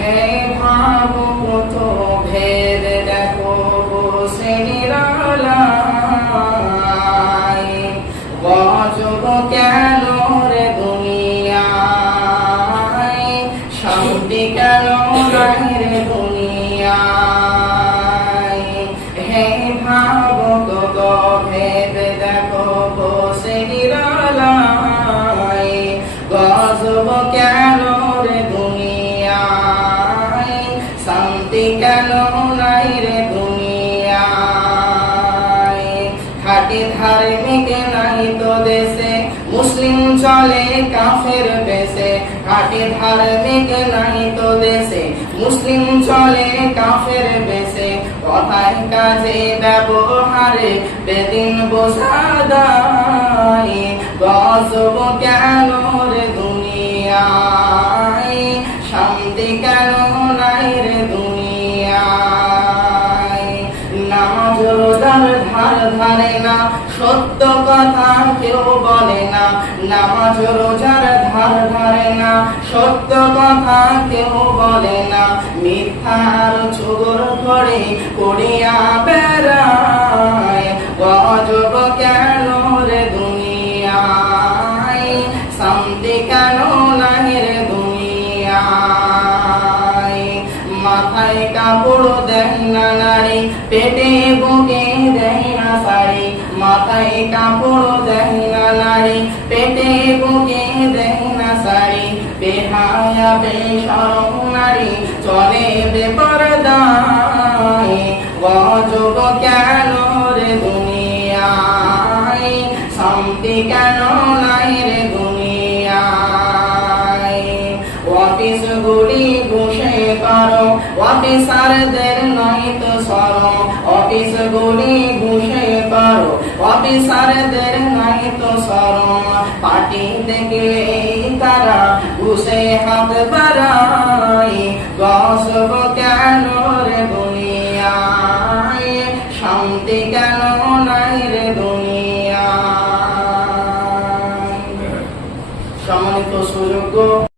হে ভাবুক ভেদ দেখো বসে নিরালায়, গজব কেন রে দুনিয়ায়, শান্তি কেন নাই রে দুনিয়ায়। হে ভাবুক ভেদ দেখো বসে নিরালায়, গজব কেন রে দুনিয়ায়, শান্তি কেন নাই রে দুনিয়ায়। খাঁটি ধার্মিক নাই তো দেশে, মুসলিম চলে কাফের বেশে। খাঁটি ধার্মিক নাই তো দেশে, মুসলিম চলে কাফের বেশে। কথায় কাজে ব্যবহারে বেদিন বোঝা দায়, গজব কেন রে দুনিয়ায়, শান্তি কেন নাই রে দুনিয়ায়। নামাজ রোজার ধার ধারে না, সত্য কথা কেউ বলে না। নামাজ রোজার ধার ধারে না, সত্য কথা কেউ বলে না। মিথ্যার চোর করে করিয়া বেড়ায়, গজব কেন রে দুনিয়ায়, শান্তি কেন নাই রে দুনিয়ায়। মাথায় কাপড় দেয় না নারী, পেটে বুকে দেয় না শাড়ি। মাথায় কাপড় দেয় না নারী, পেটে বুকে দেয় না শাড়ি। বেহায়া বেশরম নারী চলে বেপরদায়, গজব কেন রে দুনিয়ায়, শান্তি কেন নাই রে দুনিয়ায়। অফিস গুলি বসে করো, অফিসারদের নয় তো সরম। অফিস গুলি বসে করো, অফিসারদের নয় তো সরম। পার্টি দেখলে তারা ঘুষে হাত বাড়ায়, গজব কেন রে দুনিয়ায়, শান্তি কেন নাই রে দুনিয়ায়। সম্মানিত সুযোগ্য